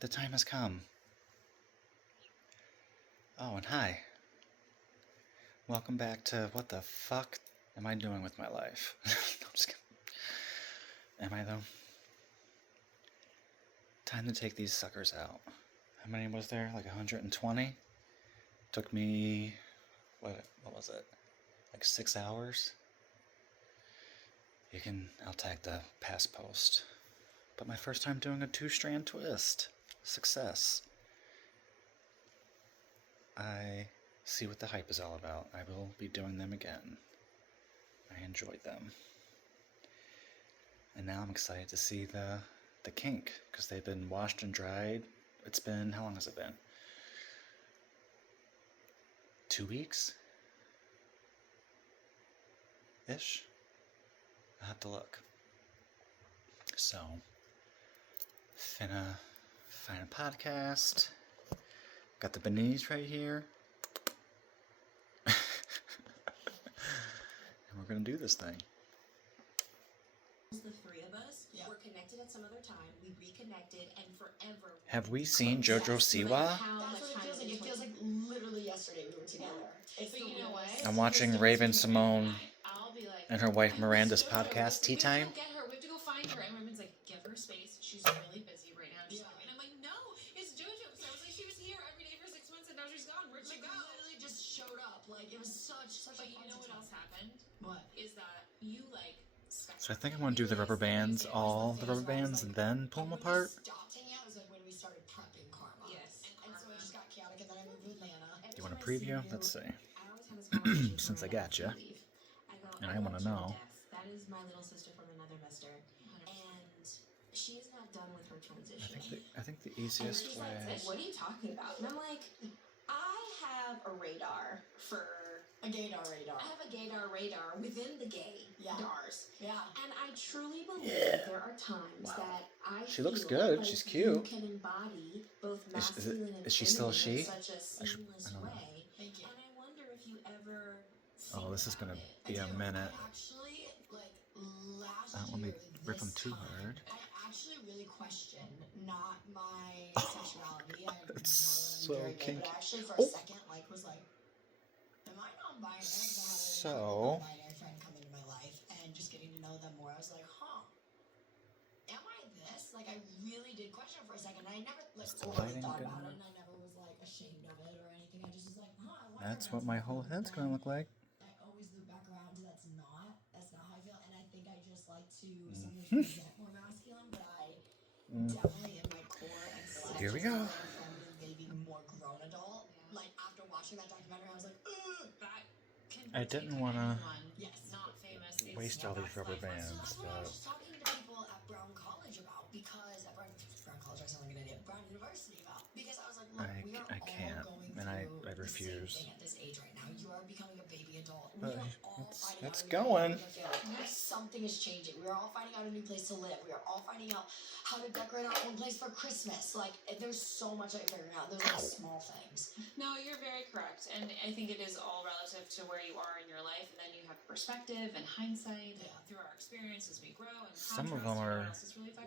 The time has come. Oh, and hi. Welcome back to what the fuck am I doing with my life? No, I'm just kidding. Am I though? Time to take these suckers out. How many was there? Like 120? Took me, what was it? Like 6 hours? I'll tag the past post. But my first time doing a 2-strand twist. Success. I see what the hype is all about. I will be doing them again. I enjoyed them. And now I'm excited to see the kink, because they've been washed and dried. It's been, how long has it been? 2 weeks? Ish? I'll have to look. So, finna find a podcast. Got the beanies right here. And we're gonna do this thing. The three of us were connected at some other time. We reconnected and forever. Have we seen JoJo Siwa? That's what it feels like. It feels like literally yesterday we were together. But you know what? I'm watching Raven Simone and her wife Miranda's podcast, Tea Time. We have to go find her. And Raven's like, give her space. She's really busy right now. And I'm like, no, it's JoJo. So I was like, she was here every day for 6 months and now she's gone. Where'd she go? Literally just showed up. Like, it was such a fun time. But you know what else happened? What? Is that you So I think I'm going to do the rubber bands, all the rubber bands, and then pull them apart. Stopped hanging out was like when we started prepping Karma. Yes. And so it just got chaotic, and then I moved with Nana. Do you want a preview? Let's see. Since I got you, and I want to know. That is my little sister from another mister, and she is not done with her transition. I think the easiest way. Like, what are you talking about? And I'm like, I have a radar for. A gaydar radar. I have a gaydar radar within the gay dars. Yeah. And I truly believe that there are times that She looks good. Like She's cute. You can embody both masculine and is she still a she? in such a seamless way. Thank you. And I wonder if you ever. Oh, this is gonna be a minute. Actually, like last I don't want me to rip them too hard. I actually really question not my sexuality. It's so kinky. But actually, for a second, was like. So, non-binary friend come into my life and just getting to know them more, I was like, huh, am I this? Like, I really did question it for a second. I never overly thought about it, and I never was ashamed of it or anything. I just was like, huh, I wonder. That's what my whole head's gonna look like. I always loop back around to that's not how I feel, and I think I just like to sometimes present more masculine, but I definitely in my core and here we go. Maybe more grown adult. Like after watching that documentary, I was like, ugh. I didn't want to waste all these these rubber bands. I was talking to people at Brown College about because at Brown College, I sound like an idiot. Brown University about because I was like, look, we are I all can't, going and I through refuse. the same thing at this age right now. You are becoming a baby adult. We But are all finding it's out going. Something is changing. We are all finding out a new place to live. We are all finding out how to decorate our own place for Christmas. Like, there's so much I'm figuring out. Those are small things. No, you're very correct. And I think it is all relative to where you are in your life. And then you have perspective and hindsight through our experience as we grow. And Some of them are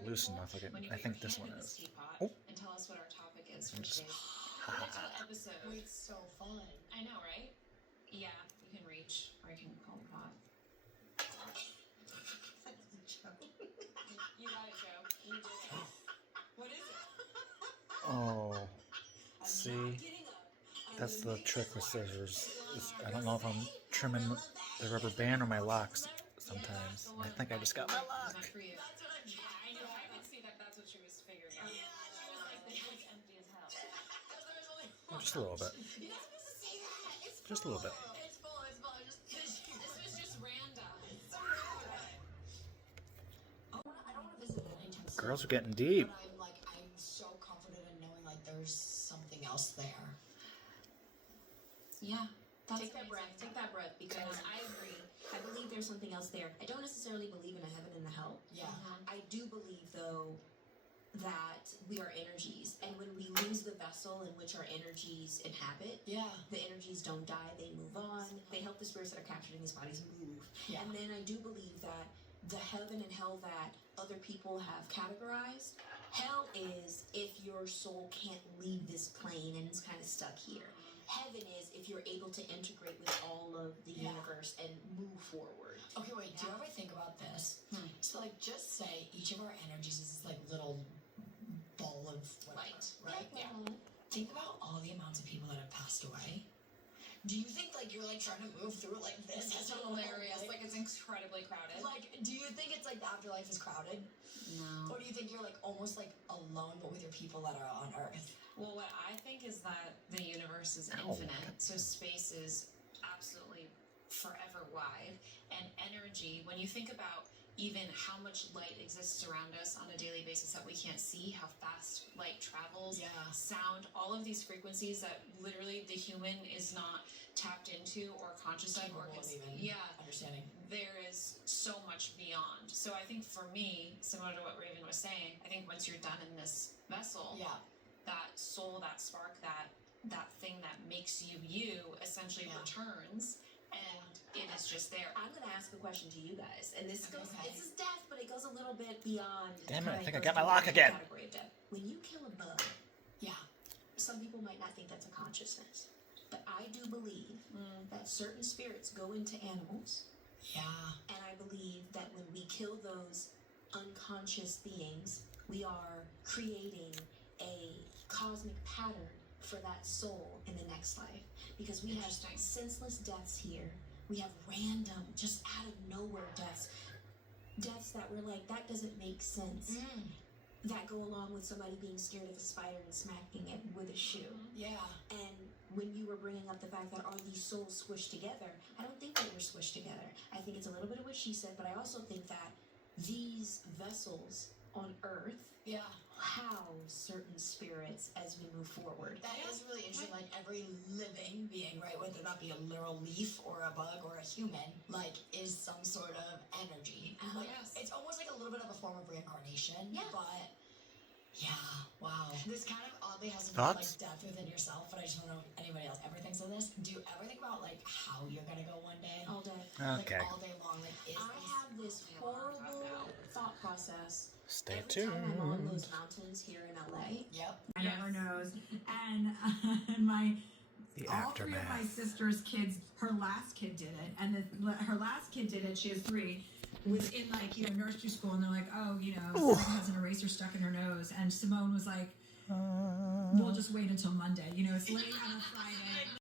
loose enough. Like I think this one is. Oh. And tell us what our topic is for today's episode. It's so fun. I know, right? Yeah, you can reach or you can call the pot. You got it, Joe. You did it. What is it? Oh, see, that's the trick with scissors. I don't know if I'm trimming the rubber band or my locks sometimes. I think I just got my lock. That's for you. That's what I'm I know. I could see that. That's what she was figuring out. She was like, this looks empty as hell. Oh, just a little bit. Just a little bit. It's full. This was just random. I don't want to visit it anytime soon. Girls are getting deep. But I'm so confident in knowing there's something else there. Yeah. Take that breath, because I agree. I believe there's something else there. I don't necessarily believe in a heaven and a hell. Yeah. I do believe, though, that we are energies, and when we lose the vessel in which our energies inhabit, the energies don't die, they move on. They help the spirits that are captured in these bodies move. Yeah. And then I do believe that the heaven and hell that other people have categorized. Hell is if your soul can't leave this plane and it's kind of stuck here. Heaven is if you're able to integrate with all of the universe and move forward. Okay, wait, do you ever think about this? So, like, just say each of our energies is this, like, little ball of light, right? Yeah. Think about all the amounts of people that have passed away. Do you think, like, you're, like, trying to move through like this? It's hilarious. Like, it's incredibly crowded. Like, do you think it's, like, the afterlife is crowded? No. Or do you think you're, like, almost, like, alone, but with your people that are on Earth? Well, what I think is that the universe is infinite, so space is absolutely forever wide. And energy, when you think about even how much light exists around us on a daily basis that we can't see, how fast light travels, sound, all of these frequencies that literally the human is not tapped into or conscious of or understanding. There is so much beyond. So I think for me, similar to what Raven was saying, I think once you're done in this vessel, that soul, that spark, that thing that makes you you essentially returns, and it is just there. I'm going to ask a question to you guys, and this goes, this is death, but it goes a little bit beyond. Damn it, I think I got my lock again. Category of death. When you kill a bug, some people might not think that's a consciousness, but I do believe that certain spirits go into animals. And I believe that when we kill those unconscious beings, we are creating a cosmic pattern for that soul in the next life. Because we have senseless deaths here. We have random, just out of nowhere deaths. Deaths that we're like, that doesn't make sense. That go along with somebody being scared of a spider and smacking it with a shoe. And when you were bringing up the fact that are these souls squished together, I don't think they were squished together. I think it's a little bit of what she said, but I also think that these vessels on Earth house certain spirits as we move forward. That is really interesting. Like, every living being, right, whether that be a literal leaf or a bug or a human, like, is some sort of energy. Like, it's almost like a little bit of a form of reincarnation. But wow. This kind of oddly has to do with, like, death within yourself, but I just don't know if anybody else ever thinks of this. Do you ever think about, like, how you're gonna go one day? All day. Okay. Like, all day long. Like, I have this horrible thought process. Stay Every tuned. time I'm on those mountains here in LA. I never knows. And my The all three of aftermath. my sister's kids, her last kid did it, and her last kid did it. She has 3. Was in, like, you know, nursery school, and they're like, oh, you know, Simone has an eraser stuck in her nose, and Simone was like, we'll just wait until Monday. You know, it's late on a Friday.